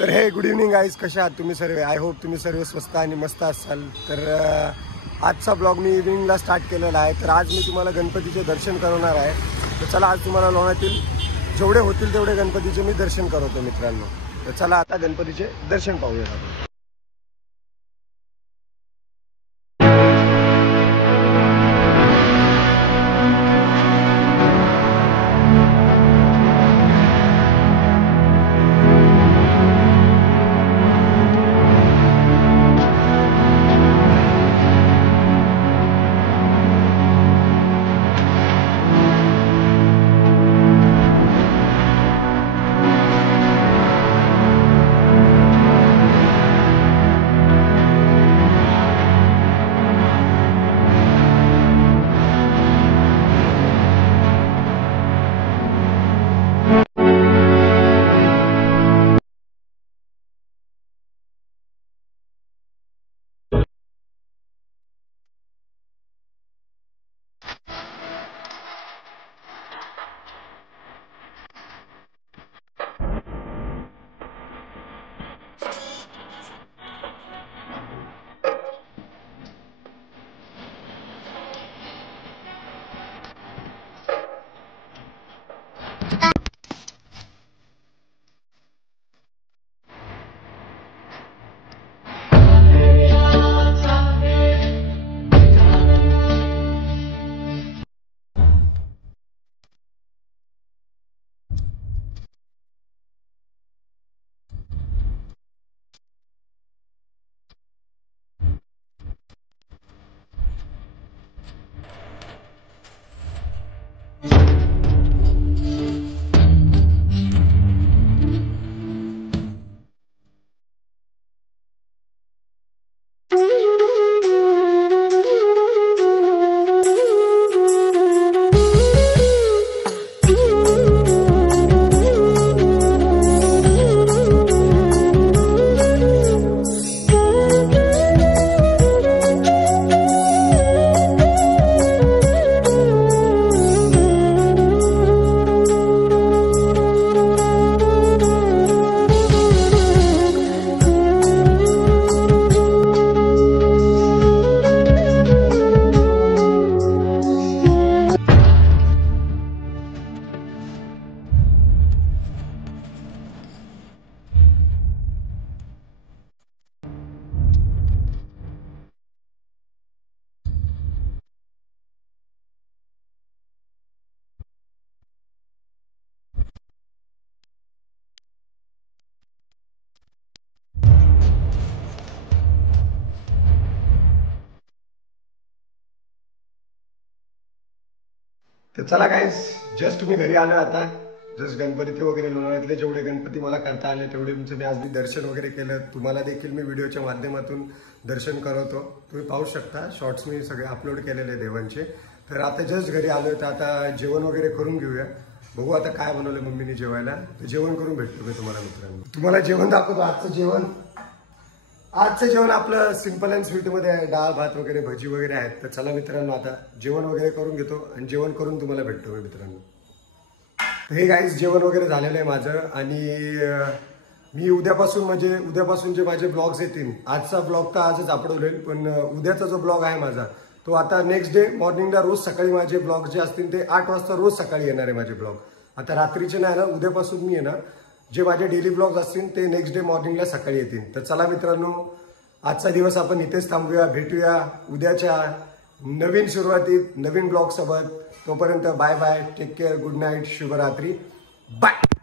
तर हे good evening guys, कशा आहात तुम्ही सर्व? आय होप तुम्ही सर्व स्वस्त आणि मस्त असाल. तर आजचा ब्लॉग मी इव्हनिंगला स्टार्ट केलेला आहे. तर आज मी तुम्हाला गणपतीचे दर्शन करवणार आहे. तर चला, आज तुम्हाला लोणातील जेवढे होतील तेवढे गणपतीचे मी दर्शन करवतो मित्रांनो. तर चला आता गणपतीचे दर्शन पाहूया आपण. तर चला गाईज, जस्ट मी घरी आलो आता. जस्ट गणपती वगैरे लोणावळ्यातले जेवढे गणपती मला करता आले तेवढे तुमचं मी आज मी दर्शन वगैरे केलं. तुम्हाला देखील मी व्हिडिओच्या माध्यमातून दर्शन करवतो. तुम्ही पाहू शकता, शॉर्ट्स मी सगळे अपलोड केलेले देवांचे. तर आता जस्ट घरी आलो, तर आता जेवण वगैरे करून घेऊया. बघू आता काय बनवलं मम्मीने जेवायला. तर जेवण करून भेटतो मी तुम्हाला मित्रांनो. तुम्हाला जेवण दाखवतो. आजचं जेवण आपलं सिंपल अँड स्वीट मध्ये आहे. डाळ भात वगैरे भजी वगैरे आहेत. तर चला मित्रांनो, आता जेवण वगैरे करून घेतो आणि जेवण करून तुम्हाला भेटतो मी मित्रांनो. हे गाईज, जेवण वगैरे झालेलं आहे माझं. आणि मी उद्यापासून जे माझे ब्लॉग्स येतील, आजचा ब्लॉग तर आजच अपलोड होईल, पण उद्याचा जो ब्लॉग आहे माझा तो आता नेक्स्ट डे मॉर्निंगला रोज सकाळी माझे ब्लॉग जे असतील ते 8 वाजता रोज सकाळी येणार आहे माझे ब्लॉग. आता रात्रीचे नाही ना, उद्यापासून मी येणार. जे माझे डेली ब्लॉग्स असतील ते नेक्स्ट डे मॉर्निंगला सकाळी येतील. तर चला मित्रांनो, आजचा दिवस आपण इथेच थांबूया. भेटूया उद्याच्या नवीन सुरुवातीत नवीन ब्लॉग सोबत. तोपर्यंत bye bye, take care, good night, शुभरात्री, बाय.